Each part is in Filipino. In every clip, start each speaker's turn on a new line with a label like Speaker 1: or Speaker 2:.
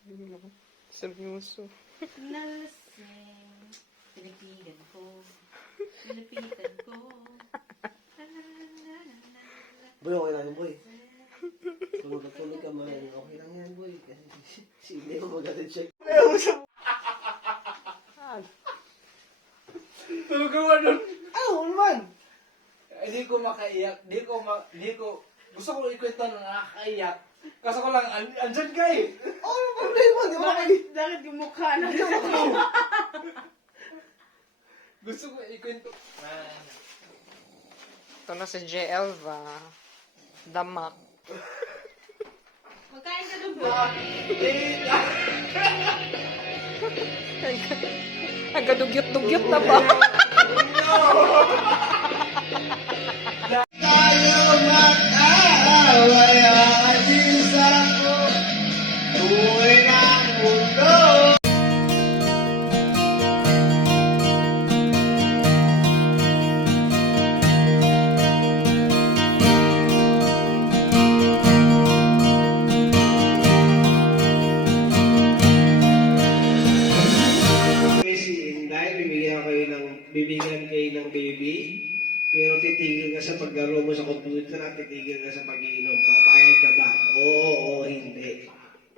Speaker 1: Seryoso.
Speaker 2: Nalasing. Pinapigan ko. Pinapitan ko.
Speaker 3: Boy, okay lang yun, boy. Tulog ka man. Okay lang yan, boy. Kasi si Leo magalit siya.
Speaker 4: Tulog ka man nun.
Speaker 3: Ano naman?
Speaker 4: Hindi ko makaiyak. Gusto ko ikwento na nakakaiyak. Kaso ko lang, andyan ka eh.
Speaker 3: Ano problema? Di ba kayo?
Speaker 2: Bakit yung mukha na
Speaker 4: Gusto ko ikwento.
Speaker 1: Ito na si J. Elva. Damak.
Speaker 2: Magkain ka na ba?
Speaker 1: Nagkadugyot-dugyot na ba?
Speaker 4: Tayo mag-aaway atin sa ko. Tuwing ang mundo.
Speaker 3: Dahil bibigyan kayo ng baby, pero titigil ka sa paglaro mo sa computer at titigil ka sa pag-iinom. Papayag ka ba? Oo o hindi.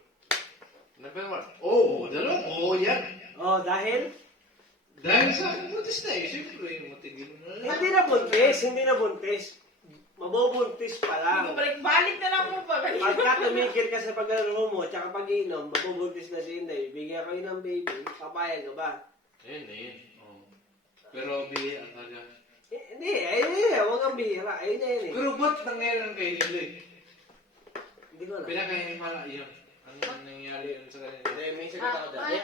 Speaker 4: Oo, dalawang oo yan.
Speaker 3: Oh, dahil?
Speaker 4: Dahil sa buntis na eh, siyempre yung matigil na.
Speaker 3: Hindi na buntis. Mabubuntis pa lang.
Speaker 2: Balik na lang mo pa.
Speaker 3: Pagka tumigil ka sa paglaro mo, tsaka pag-iinom, mabubuntis na si Inday. Bigyan kayo ng baby, papayag ka ba?
Speaker 4: Ayun na yun. Oo. Pero bihira talaga.
Speaker 3: Hindi, huwag kang bihira. Ayun na yun eh.
Speaker 4: Pero ba't nangyayari kay Hindi?
Speaker 3: Hindi ko alam.
Speaker 4: Pinakahimala yun. Ano nangyayari yun sa kanila?
Speaker 3: May sagot ako dyan.